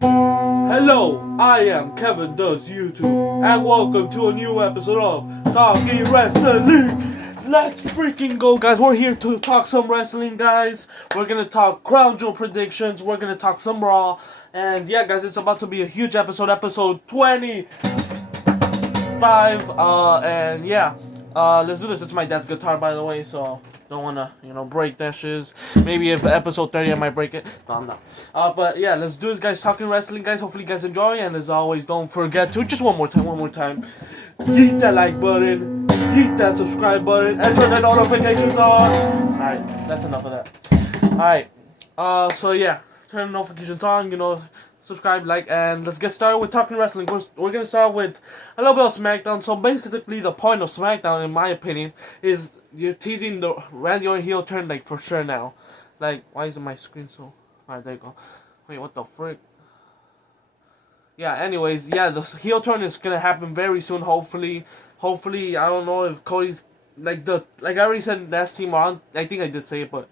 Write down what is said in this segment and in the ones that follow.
Hello, I am Kevin Does YouTube, and welcome to a new episode of Talking Wrestling. Let's freaking go, guys. We're here to talk some wrestling, guys. We're gonna talk Crown Jewel predictions. We're gonna talk some Raw, and yeah, guys, it's about to be a huge episode 25. And yeah, let's do this. It's my dad's guitar, by the way, so don't wanna, break that shiz. Maybe if episode 30 I might break it. No, I'm not. But yeah, let's do this, guys. Talking wrestling, guys. Hopefully you guys enjoy, and as always, don't forget to just one more time, hit that like button, hit that subscribe button, and turn the notifications on. Alright, that's enough of that. Alright. So yeah, turn the notifications on, subscribe, like, and let's get started with talking wrestling. We're gonna start with a little bit of SmackDown. So basically, the point of SmackDown, in my opinion, is you're teasing the Randy Orton heel turn, like, for sure now. Like, why isn't my screen so... Alright, there you go. Wait, what the frick? Yeah, anyways, yeah, the heel turn is gonna happen very soon, hopefully. Hopefully, I don't know if Cody's... Like I already said last team on, I think I did say it, but...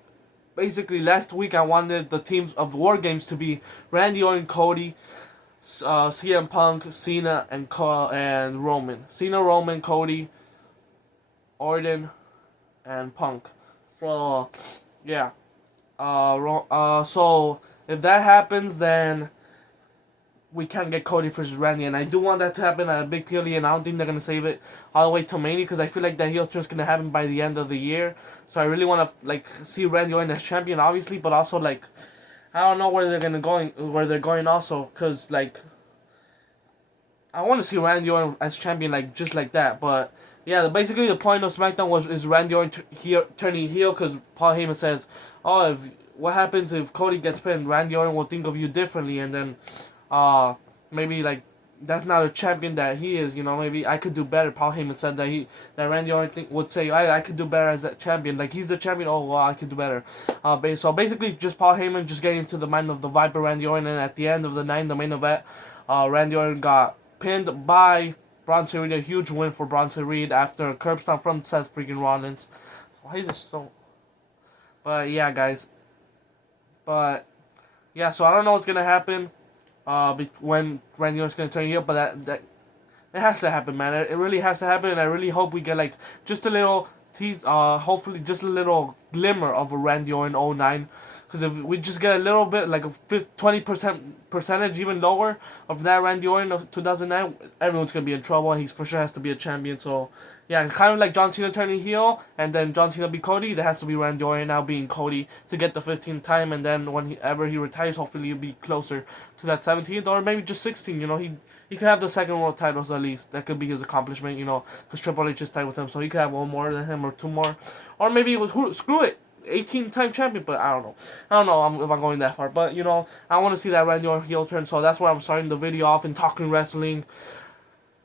Basically, last week I wanted the teams of War Games to be Randy Orton, Cody, CM Punk, Cena, and Roman. Cena, Roman, Cody, Orton, and Punk. So, yeah. So, if that happens, then we can't get Cody versus Randy, and I do want that to happen at a big PLE, and I don't think they're going to save it all the way to Mania, because I feel like that heel turn is going to happen by the end of the year. So I really want to, see Randy Orton as champion, obviously, but also, I don't know where they're going also, because, I want to see Randy Orton as champion, just like that, but, yeah, basically the point of SmackDown is Randy Orton turning heel, because Paul Heyman says, what happens if Cody gets pinned? Randy Orton will think of you differently, and then, maybe, that's not a champion that he is, maybe I could do better. Paul Heyman said that Randy Orton would say, I could do better as that champion. He's the champion, oh, well, I could do better. So basically, just Paul Heyman just getting into the mind of the Viper, Randy Orton, and at the end of the night, the main event, Randy Orton got pinned by Bronson Reed, a huge win for Bronson Reed after a curb stomp from Seth freaking Rollins. Why is it so... But, yeah, guys. But, yeah, so I don't know what's going to happen. When Randy Orton's gonna turn heel, but that it has to happen, man. It really has to happen, and I really hope we get just a little tease, hopefully just a little glimmer of a Randy Orton 09. Because if we just get a little bit, a 20% percentage, even lower, of that Randy Orton of 2009, everyone's gonna be in trouble, and he for sure has to be a champion. So yeah, and kind of like John Cena turning heel, and then John Cena be Cody, there has to be Randy Orton now being Cody to get the 15th time, and then whenever he retires, hopefully he'll be closer to that 17th, or maybe just 16, he could have the second world titles at least. That could be his accomplishment, because Triple H is tied with him, so he could have one more than him, or two more, or maybe screw it, 18-time champion, but I don't know if I'm going that far, but, I want to see that Randy Orton heel turn, so that's where I'm starting the video off in talking wrestling.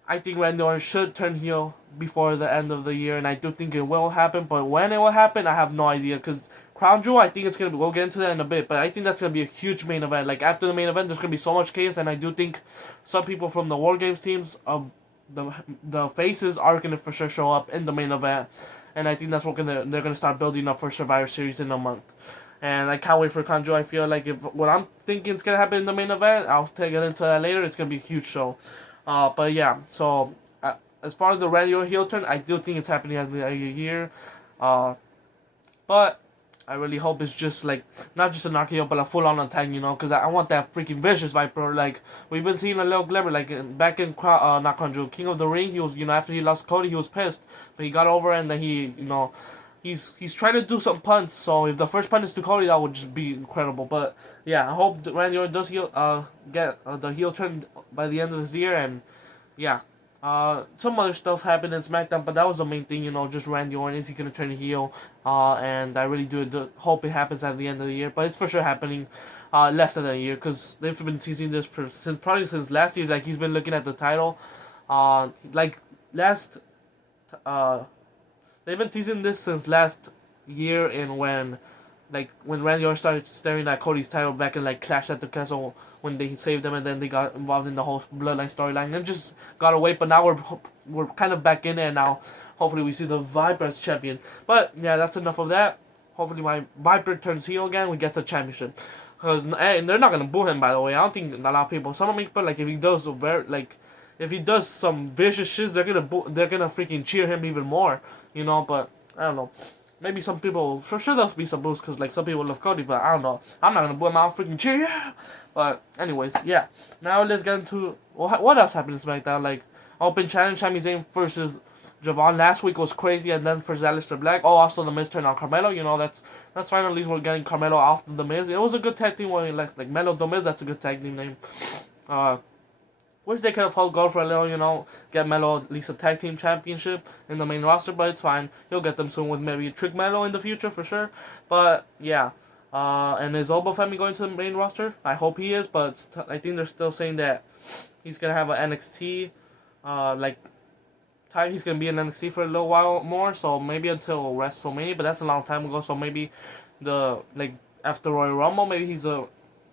I think Randy Orton should turn heel before the end of the year, and I do think it will happen, but when it will happen, I have no idea, because Crown Jewel, I think it's going to be, we'll get into that in a bit, but I think that's going to be a huge main event. After the main event, there's going to be so much chaos, and I do think some people from the War Games teams, the faces are going to for sure show up in the main event, and I think that's what they're going to start building up for Survivor Series in a month. And I can't wait for Crown Jewel. I feel like if what I'm thinking is going to happen in the main event, I'll get into that later. It's going to be a huge show. But yeah, so as far as the Randy Orton heel turn, I do think it's happening at the end of the year. But I really hope it's just not just a knock heel, but a full on attack, because I want that freaking vicious Viper. We've been seeing a little glimmer, back in not Crown Jewel, King of the Ring. He was, after he lost Cody, he was pissed, but he got over, and then he, he's trying to do some punts. So if the first punt is to Cody, that would just be incredible. But yeah, I hope that Randy Orton does get the heel turn by the end of this year, and yeah. Some other stuff happened in SmackDown, but that was the main thing, just Randy Orton, is he going to turn heel, and I really do hope it happens at the end of the year, but it's for sure happening, less than a year, because they've been teasing this probably since last year. He's been looking at the title, they've been teasing this since last year, and when Randy Orton started staring at Cody's title back in Clash at the Castle, when they saved them, and then they got involved in the whole Bloodline storyline and just got away. But now we're kind of back in it, and now hopefully we see the Viper as champion. But yeah, that's enough of that. Hopefully my Viper turns heel again. We get the championship. Because they're not gonna boo him, by the way. I don't think a lot of people. Some people like if he does if he does some vicious shit, they're gonna freaking cheer him even more, you know. But I don't know. Maybe some people, for sure, there'll be some boos because like some people love Cody, but I don't know. I'm not gonna boo him. I'll freaking cheer, yeah. But anyways, yeah. Now let's get into what else happened in SmackDown. Like Open Challenge, Sami Zayn versus Javon last week was crazy, and then versus Aleister Black. Oh, also the Miz turned on Carmelo. You know that's fine. At least we're getting Carmelo off the Miz. It was a good tag team when like Melo the Miz. That's a good tag team name. Wish they could have held go for a little, you know, get Melo at least a tag team championship in the main roster, but it's fine. He'll get them soon with maybe Trick Melo in the future for sure. But yeah, and is Obo Femi going to the main roster? I hope he is, but I think they're still saying that he's gonna have an NXT time. He's gonna be in NXT for a little while more, so maybe until WrestleMania. But that's a long time ago, so maybe after Royal Rumble, maybe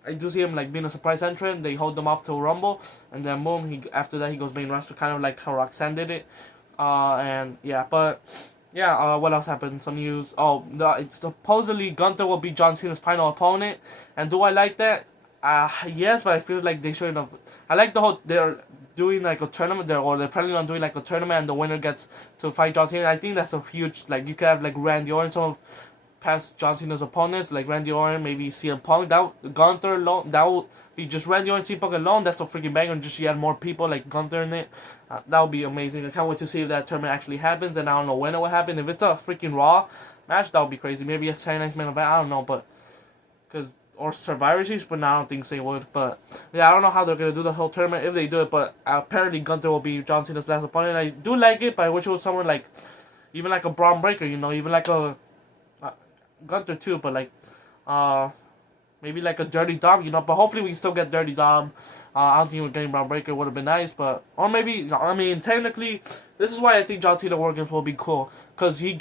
I do see him like being a surprise entrant. They hold him off till Rumble, and then boom, after that he goes main roster, kind of like how Roxanne did it. And yeah, but yeah, what else happened? Some news. Oh, it's supposedly Gunther will be John Cena's final opponent, and do I like that? Yes, but I feel like they shouldn't have. I like the whole they're doing like a tournament there, or they're planning on doing like a tournament, and the winner gets to fight John Cena. I think that's a huge you could have like Randy Orton, some of past John Cena's opponents like Randy Orton, maybe CM Punk. Gunther alone, that would be just Randy Orton, CM Punk alone. That's a freaking banger. Just you add more people like Gunther in it. That would be amazing. I can't wait to see if that tournament actually happens, and I don't know when it will happen. If it's a freaking Raw match, that would be crazy. Maybe a Saturday Night's main event. I don't know, but or Survivor Series, but no, I don't think they would. But yeah, I don't know how they're gonna do the whole tournament if they do it. But apparently Gunther will be John Cena's last opponent. I do like it, but I wish it was someone like, even like a Braun Breaker, you know, even like a Gunther too, but maybe like a Dirty Dom, you know. But hopefully we can still get Dirty Dom. I don't think we're getting Braun Breaker would have been nice, but or maybe I mean technically this is why I think John Cena War Games will be cool. Cause he's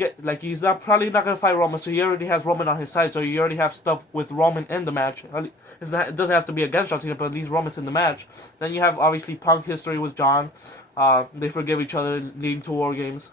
probably not gonna fight Roman, so he already has Roman on his side, so you already have stuff with Roman in the match. It doesn't have to be against John Cena, but at least Roman's in the match. Then you have obviously Punk history with John. They forgive each other leading to War Games.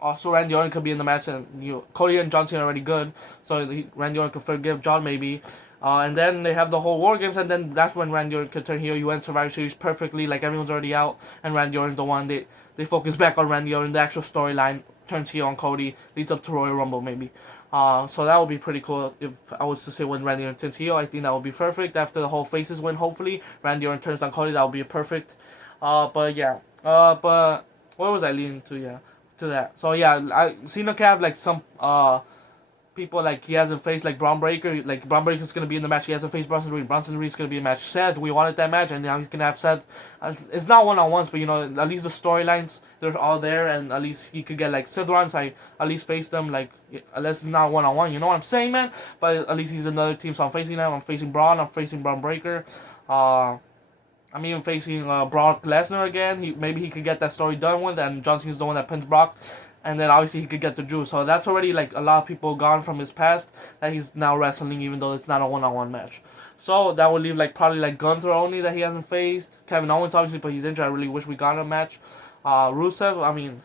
Also, Randy Orton could be in the match, and Cody and John Cena are already good, so Randy Orton could forgive John maybe. And then they have the whole War Games, and then that's when Randy Orton could turn heel. You end Survivor Series perfectly, like everyone's already out, and Randy Orton's the one. They focus back on Randy Orton, the actual storyline turns heel on Cody, leads up to Royal Rumble maybe. So that would be pretty cool if I was to say when Randy Orton turns heel. I think that would be perfect. After the whole Faces win, hopefully, Randy Orton turns on Cody, that would be perfect. But yeah. But where was I leading to? Yeah. To that. So yeah, Cena can have like some people like he hasn't faced like Braun Breaker. Like Braun Breaker's gonna be in the match. He hasn't faced Bronson Reed. Bronson Reed's gonna be in the match. Seth, we wanted that match, and now he's gonna have Seth. It's not one-on-ones, but you know at least the storylines they're all there, and at least he could get like Seth Rollins. I at least face them like unless it's not one-on-one. You know what I'm saying, man? But at least he's another team, so I'm facing them. I'm facing Braun. I'm facing Braun Breaker. I'm even facing Brock Lesnar again. Maybe he could get that story done with, and John Cena's the one that pins Brock. And then obviously he could get the Drew. So that's already like a lot of people gone from his past that he's now wrestling, even though it's not a one-on-one match. So that would leave like probably like Gunther only that he hasn't faced. Kevin Owens obviously, but he's injured. I really wish we got a match. Rusev, I mean,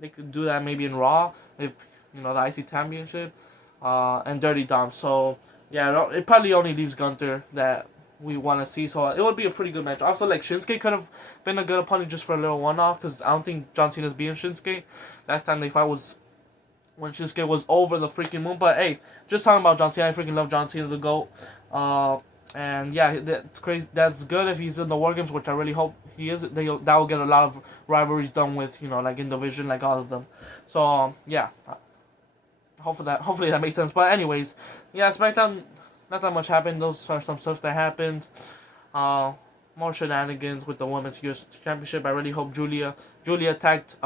they could do that maybe in Raw if the IC Championship. And Dirty Dom. So yeah, it probably only leaves Gunther that we want to see, so it would be a pretty good match. Also, like Shinsuke could have been a good opponent just for a little one-off, because I don't think John Cena's beating Shinsuke. Last time they fought was when Shinsuke was over the freaking moon. But hey, just talking about John Cena, I freaking love John Cena, the GOAT. And yeah, that's crazy. That's good if he's in the War Games, which I really hope he is. That will get a lot of rivalries done with, like in division, like all of them. So yeah, hopefully that makes sense. But anyways, yeah, SmackDown. Not that much happened. Those are some stuff that happened. More shenanigans with the Women's US Championship. I really hope Julia attacked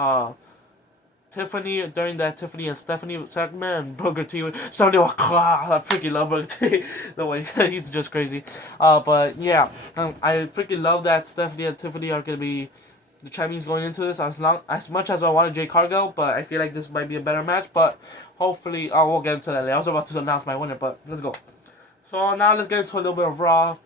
Tiffany during that Tiffany and Stephanie segment, and Booker T. Somebody was I freaking love Booker T. The way he's just crazy. But yeah, I freaking love that Stephanie and Tiffany are gonna be the champions going into this. As much as I wanted Jade Cargill, but I feel like this might be a better match. But hopefully, we'll get into that later. I was about to announce my winner, but let's go. So now let's get into a little bit of Raw.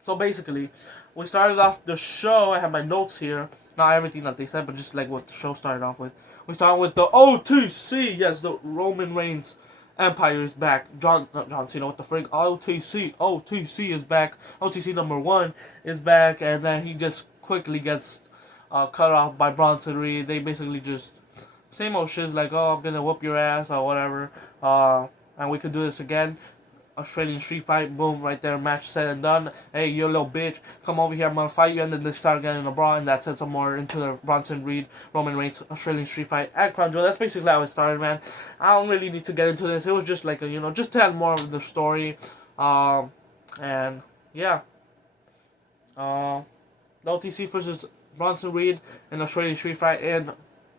So basically, we started off the show. I have my notes here. Not everything that they said, but just like what the show started off with. We started with the OTC. Yes, the Roman Reigns Empire is back. Not John Cena, what the frick? OTC is back. OTC #1 is back, and then he just quickly gets cut off by Bronson Reed. They basically just same old shit, like, oh, I'm gonna whoop your ass or whatever, and we could do this again. Australian street fight, boom, right there, match said and done. Hey, you little bitch, come over here, I'm gonna fight you, and then they start getting a brawl, and that sets some more into the Bronson Reed, Roman Reigns Australian street fight at Crown Jewel. That's basically how it started, man. I don't really need to get into this. It was just like a, just to add more of the story, and yeah, the OTC versus Bronson Reed in Australian street fight in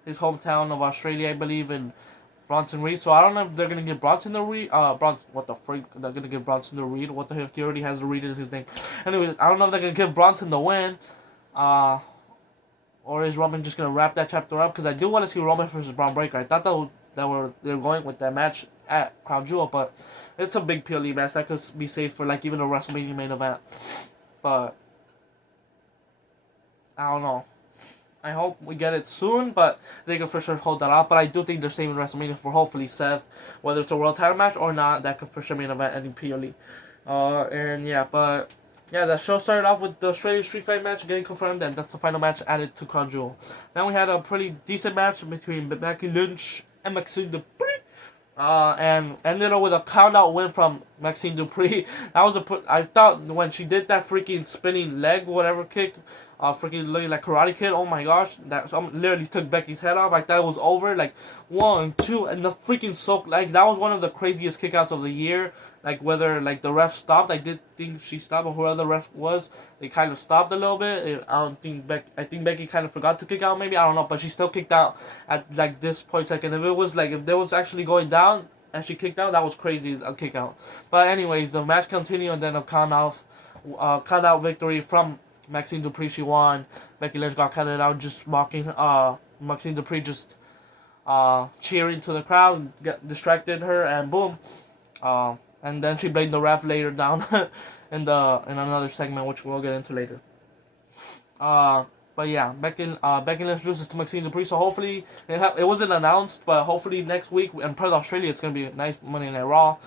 his hometown of Australia, I believe, in Bronson Reed. So I don't know if they're gonna give Bronson the Reed. What the freak? They're gonna give Bronson the Reed. What the heck? He already has the Reed as his name. Anyways, I don't know if they're gonna give Bronson the win. Or is Roman just gonna wrap that chapter up? Because I do want to see Roman versus Braun Breaker. I thought they were going with that match at Crown Jewel, but it's a big PLE match that could be saved for like even a WrestleMania main event. But I don't know. I hope we get it soon, but they can for sure hold that up. But I do think they're saving WrestleMania for hopefully Seth, whether it's a world title match or not. That could for sure main event any PLE. And yeah, but yeah, that show started off with the Australian Street Fight match getting confirmed, and that's the final match added to Crown Jewel. Then we had a pretty decent match between Becky Lynch and Maxine Dupree. And ended up with a count-out win from Maxine Dupree. That was I thought when she did that freaking spinning leg, whatever kick, freaking looking like Karate Kid. Oh my gosh, that literally took Becky's head off. I thought it was over. Like 1, 2, and the freaking soak. Like that was one of the craziest kickouts of the year. Like whether like the ref stopped, I did think she stopped, or whoever the ref was, they kind of stopped a little bit. I think Becky kind of forgot to kick out, maybe, I don't know, but she still kicked out at like this point second. If there was actually going down and she kicked out, that was crazy, a kick out. But anyways, the match continued, and then a count out victory from Maxine Dupree. She won. Becky Lynch got counted out, just mocking Maxine Dupree, just cheering to the crowd, distracted her, and boom. And then she blamed the ref later down in another segment, which we'll get into later. But yeah, Becky Lynch loses to Maxine Dupree, so hopefully it wasn't announced, but hopefully next week in Perth, Australia, it's gonna be a nice Monday Night Raw.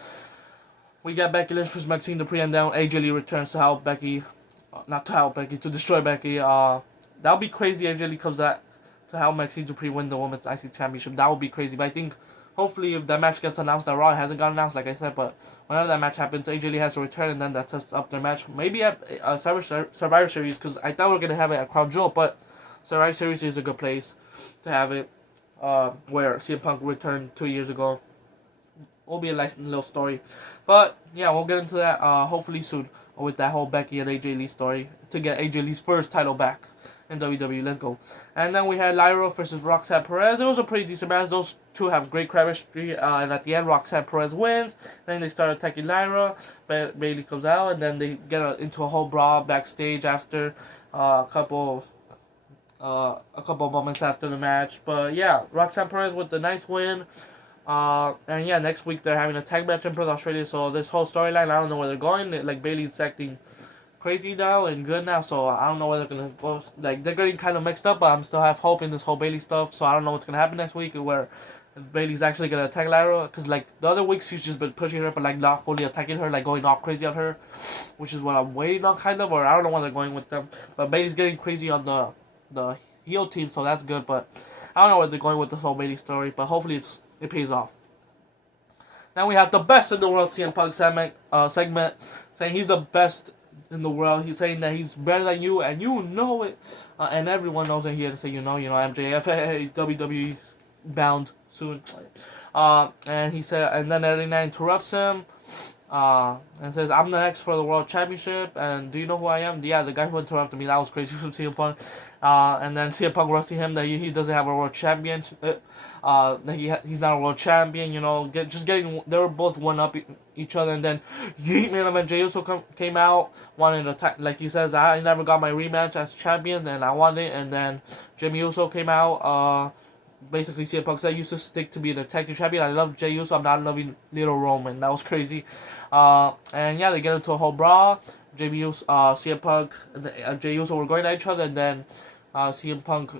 We got Becky Lynch versus Maxine Dupree, and then AJ Lee returns to help Becky, to destroy Becky. That'll be crazy. AJ Lee comes out to help Maxine Dupree win the Women's IC Championship. That would be crazy. But I think hopefully if that match gets announced at Raw, it hasn't got announced, like I said, but whenever that match happens, AJ Lee has to return, and then that sets up their match. Maybe at Survivor Series, because I thought we were going to have it at Crown Jewel, but Survivor Series is a good place to have it, where CM Punk returned 2 years ago. Will be a nice little story. But yeah, we'll get into that hopefully soon with that whole Becky and AJ Lee story to get AJ Lee's first title back in WWE. Let's go. And then we had Lyra versus Roxanne Perez. It was a pretty decent match. Those two have great chemistry, and at the end, Roxanne Perez wins. Then they start attacking Lyra. Bayley comes out, and then they get into a whole brawl backstage after a couple moments after the match. But yeah, Roxanne Perez with the nice win. And yeah, next week they're having a tag match in Perth, Australia. So this whole storyline, I don't know where they're going. Like Bayley's acting crazy now and good now, so I don't know where they're gonna go. Like they're getting kind of mixed up, but I'm still have hope in this whole Bayley stuff. So I don't know what's gonna happen next week, where Bayley's actually gonna attack Lyra, because like the other weeks she's just been pushing her, but like not fully attacking her, like going all crazy on her, which is what I'm waiting on, kind of. Or I don't know where they're going with them. But Bayley's getting crazy on the heel team, so that's good. But I don't know where they're going with this whole Bayley story, but hopefully it pays off. Now we have the best in the world CM Punk segment, saying he's the best in the world. He's saying that he's better than you, and you know it, and everyone knows it. He had to say, MJF, hey, WWE bound soon. And he said, and then Eddie interrupts him, and says, I'm the next for the World Championship, and do you know who I am? Yeah, the guy who interrupted me, that was crazy from CM Punk. And then CM Punk roasting him that he doesn't have a world championship, that he's not a world champion, they were both one up each other, and then main event Jey Uso came out, wanted to attack, like he says, I never got my rematch as champion, and I want it, and then Jimmy Uso came out, basically CM Punk said, I used to stick to be the tag team champion, I love Jey Uso, I'm not loving Little Roman, that was crazy, and yeah, they get into a whole brawl, CM Punk and Jey Uso were going at each other, and then CM Punk,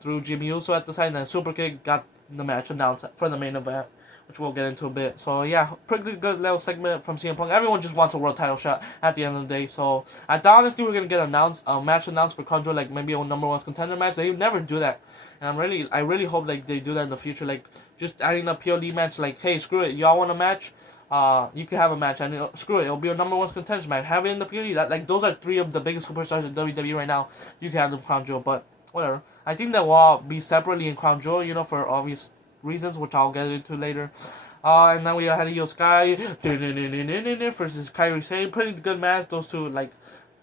threw Jimmy Uso at the side, and then Super Kick got the match announced for the main event, which we'll get into a bit. So yeah, pretty good little segment from CM Punk. Everyone just wants a world title shot at the end of the day. So I thought honestly we're gonna get a match announced for Conjure, like maybe a number one contender match. They never do that, and I really hope like they do that in the future. Like just adding a POD match. Like hey, screw it, y'all want a match? You can have a match, and screw it, it'll be a number one contender match. Have it in the POD. That like those are three of the biggest superstars in WWE right now. You can have them Crown Jewel, but whatever. I think that will all be separately in Crown Jewel, for obvious reasons, which I'll get into later. And then we had Io Sky versus Kairi Sane. Pretty good match. Those two, like,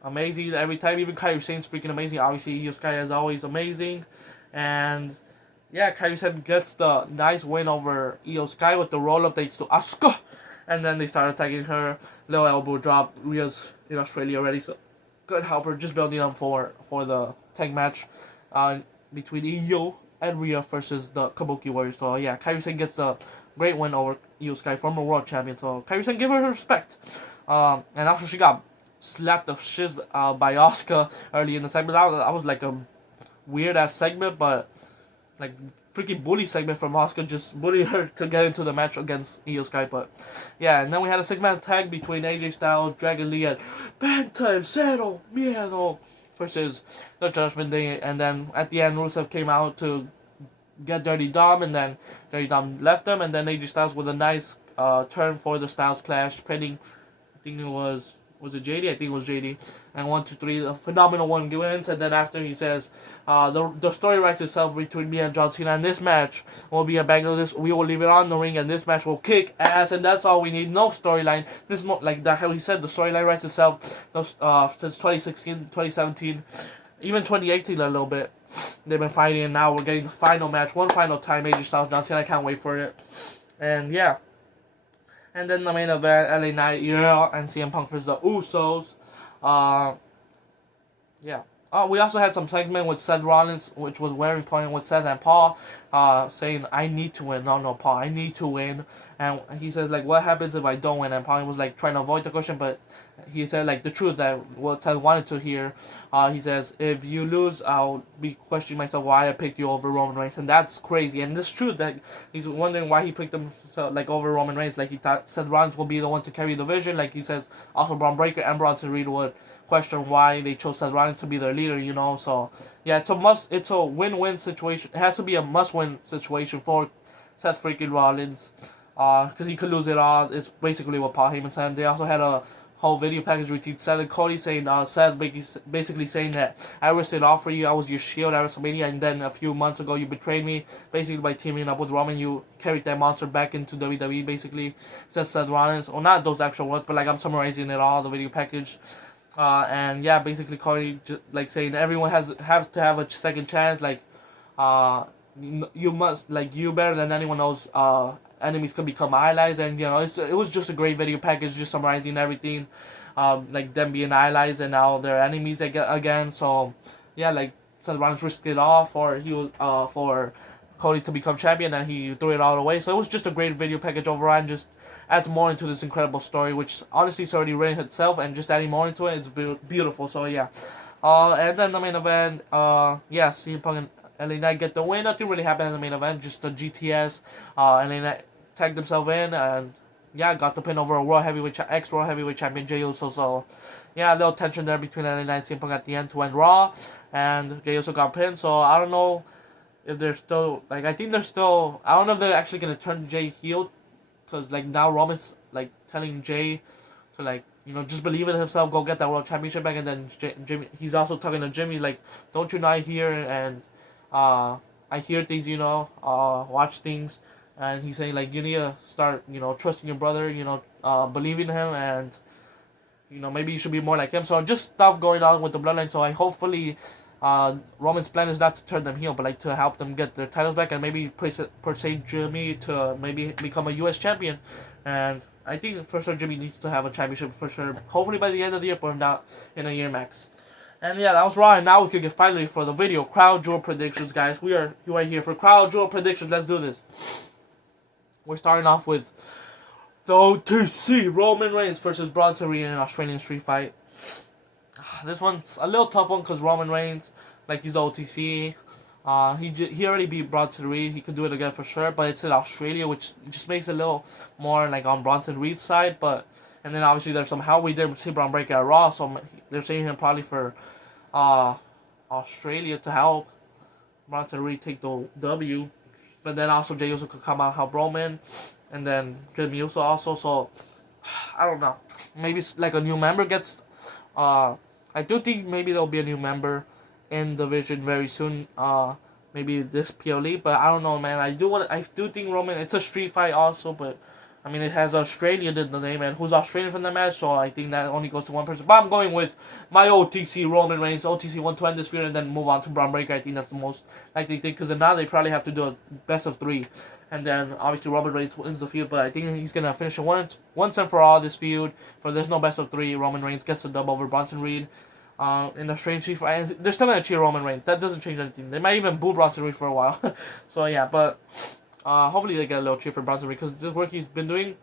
amazing every time. Even Kairi Sane's freaking amazing. Obviously, Io Sky is always amazing. And, yeah, Kairi Sane gets the nice win over Io Sky with the roll-up dates to Asuka. And then they start attacking her. Little elbow drop. Rhea's in Australia already, so good help her. Just building up for the tag match between Io and Rhea versus the Kabuki Warriors. So, yeah, Kairi Sane gets the great win over Io Sky, former world champion. So Kairi Sane, give her respect. And also she got slapped the shiz by Asuka early in the segment. That was like a weird ass segment, but like freaking bully segment from Asuka, just bullying her to get into the match against Io Sky. But yeah, and then we had a 6-man tag between AJ Styles, Dragon Lee, and Penta Cero Miedo versus the Judgment Day. And then at the end, Rusev came out to get Dirty Dom, and then Dirty Dom left them, and then AJ Styles with a nice turn for the Styles Clash, pinning, I think it was it JD? I think it was JD. And 1, 2, 3, a phenomenal one wins, and then after he says, the story writes itself between me and John Cena, and this match will be a banger. We will leave it on the ring, and this match will kick ass, and that's all we need. No storyline. This like that how he said, the storyline writes itself. Since 2016, 2017, even 2018 a little bit. They've been fighting, and now we're getting the final match. One final time, AJ Styles, John Cena. I can't wait for it. And yeah. And then the main event, LA Knight, and CM Punk versus the Usos. Yeah. We also had some segment with Seth Rollins, which was very important with Seth and Paul, saying, I need to win. No, Paul, I need to win. And he says, like, what happens if I don't win? And Paul was, like, trying to avoid the question, but he said, like, the truth that what Seth wanted to hear. He says, if you lose, I'll be questioning myself why I picked you over Roman Reigns. And that's crazy. And it's true that he's wondering why he picked him over Roman Reigns. Like, he thought Seth Rollins will be the one to carry the vision. Like, he says, also Braun Breaker and Bronson Reed would question why they chose Seth Rollins to be their leader, So, yeah, it's a win-win situation. It has to be a must-win situation for Seth freaking Rollins. Because he could lose it all. It's basically what Paul Heyman said. They also had a whole video package routine. Seth and Cody saying, Seth basically saying that I risked it all for you. I was your shield at WrestleMania, and then a few months ago you betrayed me. Basically by teaming up with Roman, you carried that monster back into WWE. Basically, says Seth Rollins. Well, not those actual words, but like I'm summarizing it all, the video package. And yeah, basically Cody just, like saying everyone has to have a second chance. Like, you must, like, you better than anyone else. Enemies can become allies, and it was just a great video package, just summarizing everything, like them being allies and now they're enemies again. So yeah, like Seth Rollins risked it all for Cody to become champion, and he threw it all away. So it was just a great video package overall, and just adds more into this incredible story, which honestly is already written itself, and just adding more into it is beautiful. So yeah, and then the main event, CM Punk and LA Knight get the win. Nothing really happened in the main event, just the GTS. LA Knight tagged themselves in, and yeah, got the pin over a ex-World Heavyweight Champion Jey Uso. So yeah, a little tension there between LA Knight and CM Punk at the end to end Raw, and Jey Uso got pinned. So I don't know if they're still, like, I think they're still, I don't know if they're actually gonna turn Jey heel, because like now Roman's like telling Jey to, like, just believe in himself, go get that World Championship back, and then Jimmy, he's also talking to Jimmy like, don't you not hear, and I hear things, watch things. And he's saying, like, you need to start, trusting your brother, believing in him, and, maybe you should be more like him. So just stuff going on with the bloodline. So I hopefully, Roman's plan is not to turn them heel, but like to help them get their titles back, and maybe persuade Jimmy to maybe become a U.S. champion. And I think for sure Jimmy needs to have a championship for sure. Hopefully by the end of the year, but not in a year max. And yeah, that was Raw, and now we could get finally for the video Crowd Jewel predictions, guys. You are here for Crowd Jewel predictions. Let's do this. We're starting off with the OTC, Roman Reigns versus Bronson Reed in an Australian street fight. This one's a little tough one because Roman Reigns, like, he's the OTC. He already beat Bronson Reed. He could do it again for sure, but it's in Australia, which just makes it a little more like on Bronson Reed's side. But and then obviously there's somehow we did see Braun Breaker at Raw, so they're saving him probably for uh, Australia to help Bronson Reed take the W. But then also Jey Uso could come out help Roman, and then Jimmy Uso also. So I don't know. Maybe like a new member gets. I do think maybe there'll be a new member in the division very soon. Maybe this PLE, but I don't know, man. I do think Roman. It's a street fight also, but I mean it has Australian in the name, and who's Australian from the match, so I think that only goes to one person. But I'm going with my OTC Roman Reigns. OTC 120 this year, and then move on to Braun Breaker. I think that's the most likely thing, because now they probably have to do a best of 3. And then obviously Roman Reigns wins the feud, but I think he's gonna finish it once and for all this feud. For there's no best of 3, Roman Reigns gets the dub over Bronson Reed. In a strange street fight, and they're still gonna cheer Roman Reigns. That doesn't change anything. They might even boo Bronson Reed for a while. So yeah, but hopefully they get a little cheer for Bronson Reed, because this work he's been doing,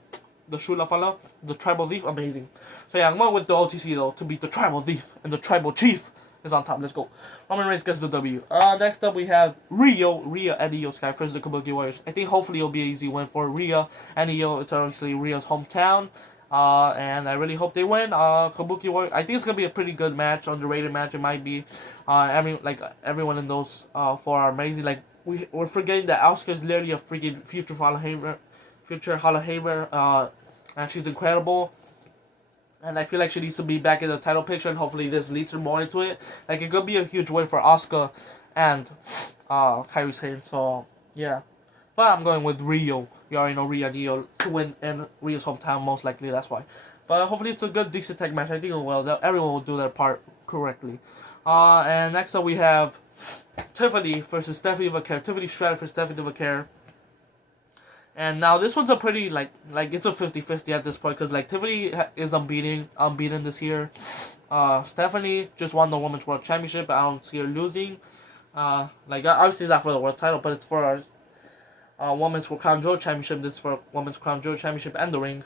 the Shula Fala, the Tribal Thief, amazing. So yeah, I'm going with the OTC though to beat the Tribal Thief, and the Tribal Chief is on top. Let's go. Roman Reigns gets the W. Next up we have Rhea and Io Sky versus the Kabuki Warriors. I think hopefully it'll be an easy win for Rhea and Io. It's obviously Rhea's hometown. And I really hope they win. Kabuki Warriors, I think it's gonna be a pretty good match, underrated match. It might be. Everyone in those 4 are amazing. Like we're forgetting that Asuka is literally a freaking future Hall of Famer. And she's incredible. And I feel like she needs to be back in the title picture, and hopefully this leads her more into it. Like it could be a huge win for Asuka and Kairi Sane. So yeah. But I'm going with Rio. You already know Rhea and Io to win in Rio's hometown, most likely, that's why. But hopefully it's a good, decent tag match. I think it will. Everyone will do their part correctly. And next up we have Tiffany versus Stephanie McCare. Tiffany Stratton for Stephanie McCare. And now this one's a pretty, like it's a 50-50 at this point, because like Tiffany is unbeaten this year. Stephanie just won the Women's World Championship. I don't see her losing. Obviously it's not for the world title, but it's for our Women's Crown Jewel Championship. This is for Women's Crown Jewel Championship and the ring.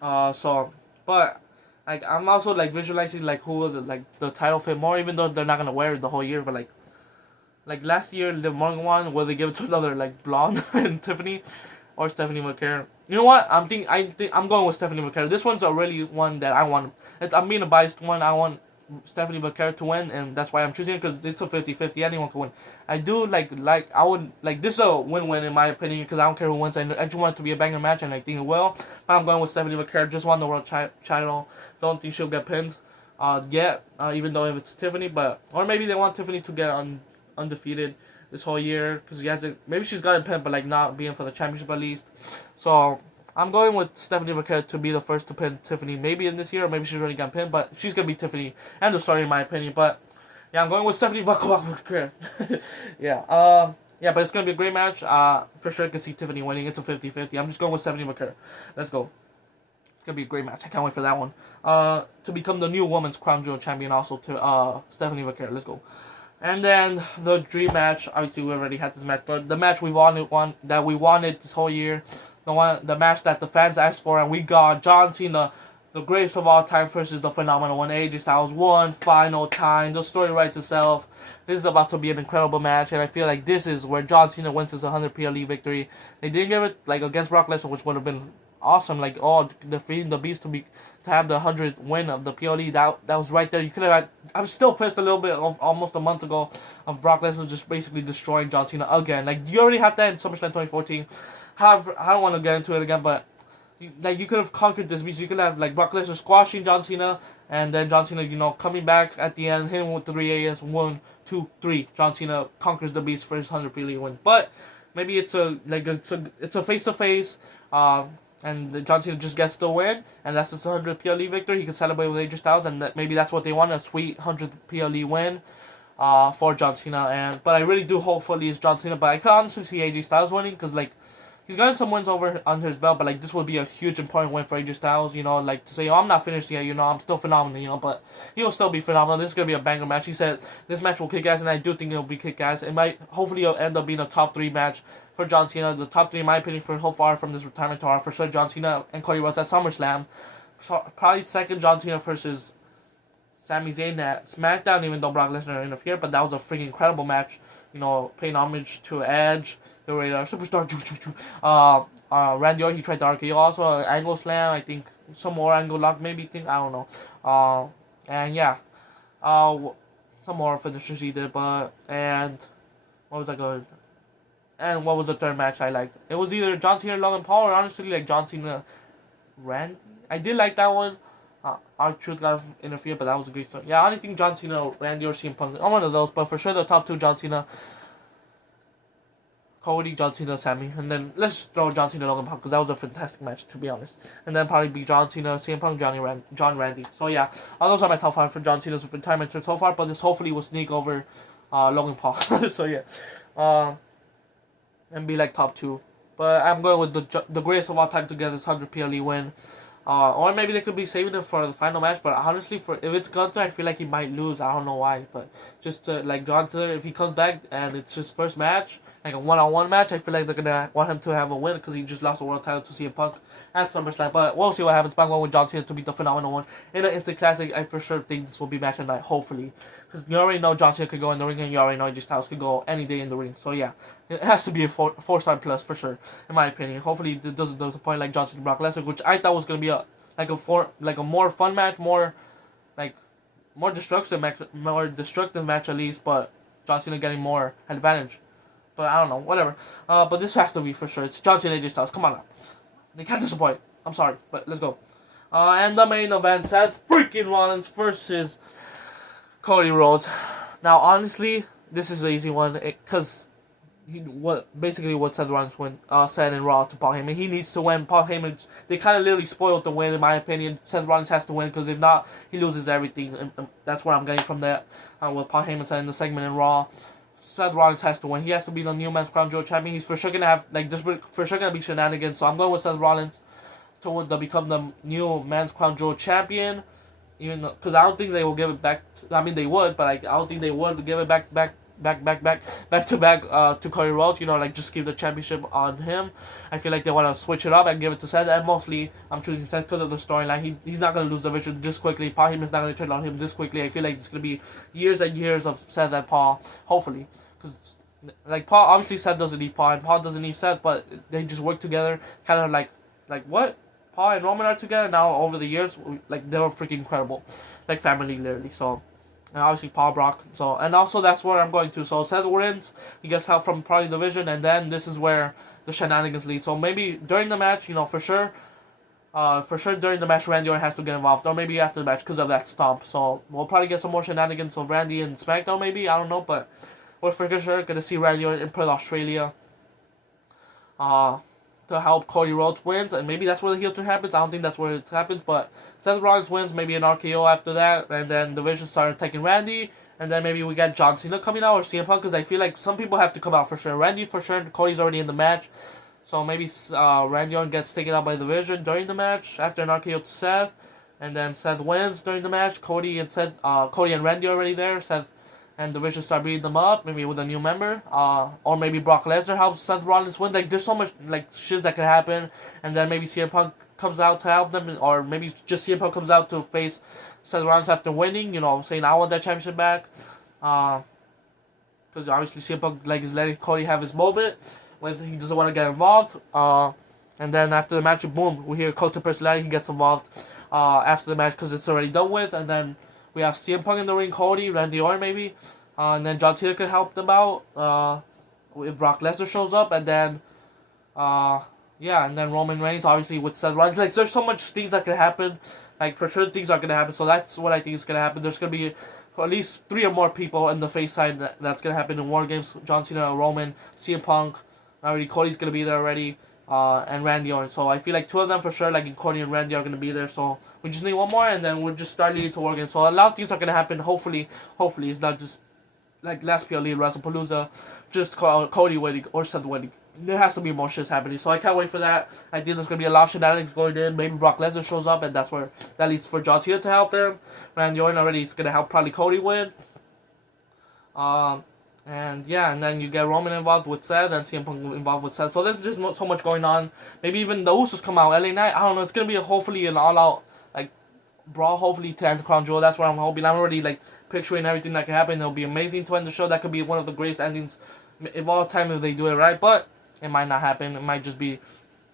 But like I'm also like visualizing like who will the title fit more, even though they're not gonna wear it the whole year. But like last year, the Morgan one, will they give it to another like blonde and Tiffany, or Stephanie McCare? You know what? I'm going with Stephanie McCare. This one's a really one that I want. I'm being a biased one. I want Stephanie McCare to win, and that's why I'm choosing it, because it's a 50-50. Anyone can win. I do I would like this is a win-win in my opinion, because I don't care who wins. I just want it to be a banger match, and I think it will. But I'm going with Stephanie McCare. Just won the world title. Don't think she'll get pinned yet, even though if it's Tiffany, or maybe they want Tiffany to get undefeated this whole year, because maybe she's gotten pinned, but like not being for the championship at least. So I'm going with Stephanie McCare to be the first to pin Tiffany, maybe in this year, or maybe she's already got pinned, but she's going to be Tiffany and the story in my opinion. But yeah, I'm going with Stephanie McCare. Yeah, but it's going to be a great match. For sure I can see Tiffany winning. It's a 50-50. I'm just going with Stephanie McCare. Let's go. It's going to be a great match. I can't wait for that one. To become the new Women's Crown Jewel Champion also to Stephanie McCare. Let's go. And then the dream match. Obviously we already had this match, but the match we wanted this whole year. The match that the fans asked for, and we got John Cena, the greatest of all time, versus the phenomenal one, AJ Styles, one final time. The story writes itself. This is about to be an incredible match, and I feel like this is where John Cena wins his 100 PLE victory. They didn't give it like against Brock Lesnar, which would have been awesome. Like defeating the Beast to have the 100th win of the PLE. That was right there. You could have. I was still pissed a little bit of almost a month ago of Brock Lesnar just basically destroying John Cena again. Like you already had that in SummerSlam 2014. However, I don't want to get into it again, but you could have conquered this beast. You could have like Brock Lesnar squashing John Cena, and then John Cena, coming back at the end, hitting with the 3 AS, 1, 2, 3. John Cena conquers the beast for his 100 PLE win. But maybe it's a face to face, and John Cena just gets the win, and that's his 100 PLE victory. He can celebrate with AJ Styles, and maybe that's what they want, a sweet 100 PLE win. For John Cena, but I really do hopefully it's John Cena, but I can honestly see AJ Styles winning, because he's gotten some wins under his belt, but this would be a huge important win for AJ Styles, to say, I'm not finished yet, I'm still phenomenal, but he'll still be phenomenal. This is going to be a banger match. He said this match will kick ass, and I do think it'll be kick ass. Hopefully it'll end up being a top 3 match for John Cena. The top 3 in my opinion for so far from this retirement tour, for sure John Cena and Cody Rhodes at SummerSlam. So probably second John Cena versus Sami Zayn at SmackDown, even though Brock Lesnar interfered, but that was a freaking incredible match. paying homage to Edge, the Radar Superstar. Randy Orton, he tried the RKO also, angle slam, I think some more angle lock maybe thing, I don't know. And yeah, some more finishers he did, and what was I going? And what was the third match I liked? It was either John Cena, Logan Paul, or honestly like John Cena, Randy. I did like that one. R-Truth got interfered, but that was a great start. Yeah, I only think John Cena, Randy, or CM Punk. I'm one of those, but for sure the top two, John Cena, Cody, John Cena, Sammy, and then let's throw John Cena, Logan Paul, because that was a fantastic match, to be honest. And then probably be John Cena, CM Punk, John Randy. So yeah, those are my top 5 for John Cena's retirement so far, but this hopefully will sneak over Logan Paul. So yeah, and be like top 2. But I'm going with the greatest of all time to get this 100 PLE win. Or maybe they could be saving it for the final match. But honestly, if it's Gunther, I feel like he might lose. I don't know why. But just like Gunther, if he comes back and it's his first match, like a one-on-one match, I feel like they're going to want him to have a win because he just lost the world title to CM Punk at SummerSlam. But we'll see what happens. But I'm going with John Cena to beat the phenomenal one. In an instant classic, I for sure think this will be match of the night, hopefully. Because you already know John Cena could go in the ring, and you already know AJ Styles could go any day in the ring. So yeah, it has to be a 4-star plus for sure, in my opinion. Hopefully it doesn't disappoint like John Cena Brock Lesnar, which I thought was going to be a more fun match, more destructive match at least, but John Cena getting more advantage. But I don't know, whatever. But this has to be for sure. It's John Cena, AJ Styles. Come on now, they can't disappoint. I'm sorry, but let's go. And the main event: Seth freaking Rollins versus Cody Rhodes. Now, honestly, this is an easy one because what Seth Rollins said in Raw to Paul Heyman. He needs to win. Paul Heyman, they kind of literally spoiled the win, in my opinion. Seth Rollins has to win because if not, he loses everything. And that's what I'm getting from that. What Paul Heyman said in the segment in Raw. Seth Rollins has to win. He has to be the new Men's Crown Jewel champion. He's for sure gonna have there's for sure gonna be shenanigans. So I'm going with Seth Rollins to become the new Men's Crown Jewel champion. Even because I don't think they will give it back. I mean, they would, but I don't think they would give it back to Cody Rhodes. Just give the championship on him. I feel like they want to switch it up and give it to Seth. And mostly, I'm choosing Seth because of the storyline. He's not gonna lose the division this quickly. Paul Heyman's not gonna turn on him this quickly. I feel like it's gonna be years and years of Seth and Paul. Hopefully, because Paul obviously Seth doesn't need Paul and Paul doesn't need Seth, but they just work together. Kind of like what Paul and Roman are together now over the years. They were freaking incredible, like family literally. So. And obviously Paul Brock. And also that's where I'm going to. So Seth wins. He gets help from probably the division, and then this is where the shenanigans lead. So maybe during the match, for sure during the match, Randy Orton has to get involved, or maybe after the match because of that stomp. So we'll probably get some more shenanigans of Randy and SmackDown, maybe, I don't know, but we're for sure gonna see Randy Orton in Perth, Australia. To help Cody Rhodes wins, and maybe that's where the heel turn happens. I don't think that's where it happens, but Seth Rollins wins, maybe an RKO after that, and then the Division started taking Randy, and then maybe we get John Cena coming out or CM Punk, because I feel like some people have to come out for sure. Randy for sure, Cody's already in the match, so maybe Randy Orton gets taken out by the Division during the match after an RKO to Seth, and then Seth wins during the match. Cody and Randy are already there. Seth and the Division start beating them up, maybe with a new member, or maybe Brock Lesnar helps Seth Rollins win. There's so much shit that could happen, and then maybe CM Punk comes out to help them, or maybe just CM Punk comes out to face Seth Rollins after winning. Saying I want that championship back, because obviously CM Punk is letting Cody have his moment when he doesn't want to get involved. And then after the match, boom, we hear Cult of Personality. He gets involved after the match because it's already done with, and then. We have CM Punk in the ring, Cody, Randy Orton maybe, and then John Cena could help them out if Brock Lesnar shows up, and then and then Roman Reigns obviously with Seth Rollins. There's so much things that could happen. For sure things are gonna happen. So that's what I think is gonna happen. There's gonna be at least 3 or more people in the face side that's gonna happen in War Games. John Cena, Roman, CM Punk, already Cody's gonna be there already. And Randy Orton. So I feel like 2 of them for sure, Cody and Randy are going to be there. So we just need 1 more, and then we'll just start leading to War Games. So a lot of things are going to happen. Hopefully it's not just last PLE, WrestlePalooza, just Cody winning or Seth winning. There has to be more shit happening. So I can't wait for that. I think there's going to be a lot of shenanigans going in. Maybe Brock Lesnar shows up, and that's where that leads for John Cena to help him. Randy Orton already is going to help probably Cody win. And then you get Roman involved with Seth and CM Punk involved with Seth. So there's just so much going on. Maybe even the Usos come out. LA Knight, I don't know. It's going to be hopefully an all-out brawl, hopefully, to end the Crown Jewel. That's what I'm hoping. I'm already like picturing everything that can happen. It'll be amazing to end the show. That could be one of the greatest endings of all time if they do it right. But it might not happen. It might just be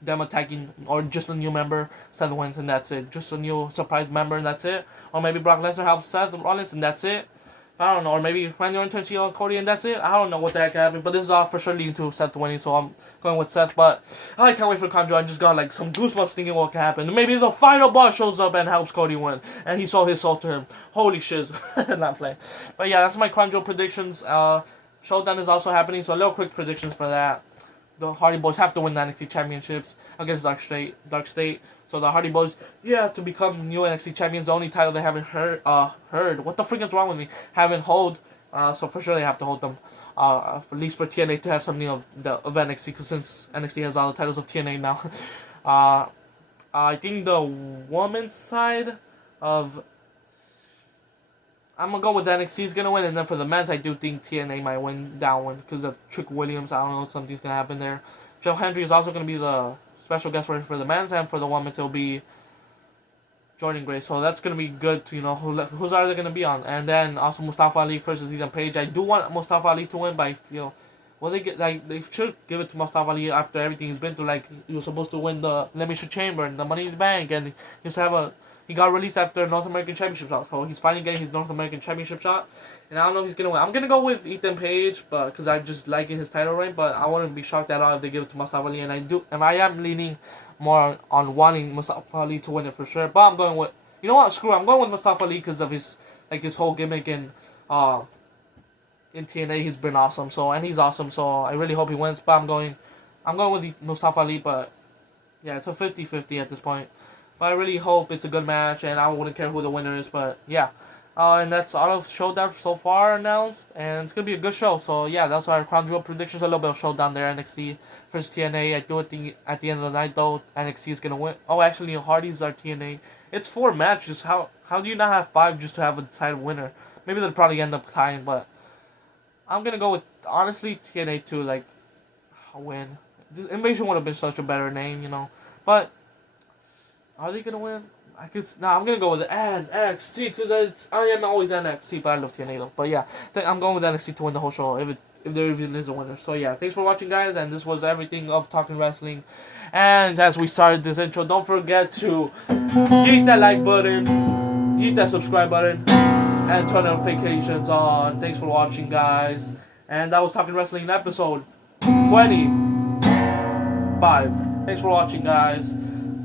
them attacking, or just a new member, Seth wins, and that's it. Just a new surprise member, and that's it. Or maybe Brock Lesnar helps Seth Rollins, and that's it. I don't know. Or maybe Randy Orton turns heel on Cody, and that's it. I don't know what the heck happened, but this is all for sure leading to Seth winning, so I'm going with Seth. But I can't wait for Crown Jewel. I just got like some goosebumps thinking what can happen. Maybe the final boss shows up and helps Cody win, and he sold his soul to him. Holy shit. Not playing. But yeah, that's my Crown Jewel predictions. Showdown is also happening, so a little quick predictions for that. The Hardy Boys have to win the NXT Championships against Dark State. So the Hardy Boys, to become new NXT champions. The only title they haven't heard. What the freak is wrong with me? Haven't hold. So for sure they have to hold them. At least for TNA to have something of NXT, because since NXT has all the titles of TNA now. I think the women's side of, I'm gonna go with NXT is gonna win, and then for the men's, I do think TNA might win that one because of Trick Williams. I don't know, something's gonna happen there. Joe Hendry is also gonna be the special guest for the men's, and for the women's, it'll be Jordan Grace. So that's gonna be good to who's are they gonna be on, and then also Mustafa Ali versus Ethan Page. I do want Mustafa Ali to win, but they should give it to Mustafa Ali after everything he's been through. Like, he was supposed to win the Elimination Chamber and the Money in the Bank, and he got released after North American Championship shot, so he's finally getting his North American Championship shot. And I don't know if he's gonna win. I'm gonna go with Ethan Page, but because I just like his title reign. But I wouldn't be shocked at all if they give it to Mustafa Ali, and I am leaning more on wanting Mustafa Ali to win it for sure. But I'm going with, you know what? Screw it. I'm going with Mustafa Ali because of his whole gimmick in TNA. He's been awesome. And he's awesome. So I really hope he wins. But I'm going with Mustafa Ali. But yeah, it's a 50-50 at this point. But I really hope it's a good match, and I wouldn't care who the winner is. But yeah. And that's all of Showdown so far announced, and it's gonna be a good show. So yeah, that's our Crown Jewel predictions. A little bit of Showdown there, NXT versus TNA. I do think at the end of the night though, NXT is gonna win. Oh, actually, Hardy's are TNA. It's 4 matches. How do you not have 5 just to have a decided winner? Maybe they'll probably end up tying, but I'm gonna go with, honestly, TNA to win. This Invasion would have been such a better name, But are they gonna win? I'm gonna go with NXT because I am always NXT, but I love TNA though. But yeah, I'm going with NXT to win the whole show if there even is a winner. So yeah, thanks for watching, guys, and this was everything of Talking Wrestling. And as we started this intro, don't forget to hit that like button, hit that subscribe button, and turn notifications on. Thanks for watching, guys. And that was Talking Wrestling episode 25. Thanks for watching, guys.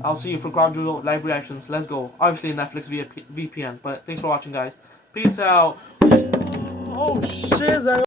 I'll see you for Crown Jewel live reactions. Let's go. Obviously Netflix via VPN. But thanks for watching, guys. Peace out. Oh shit.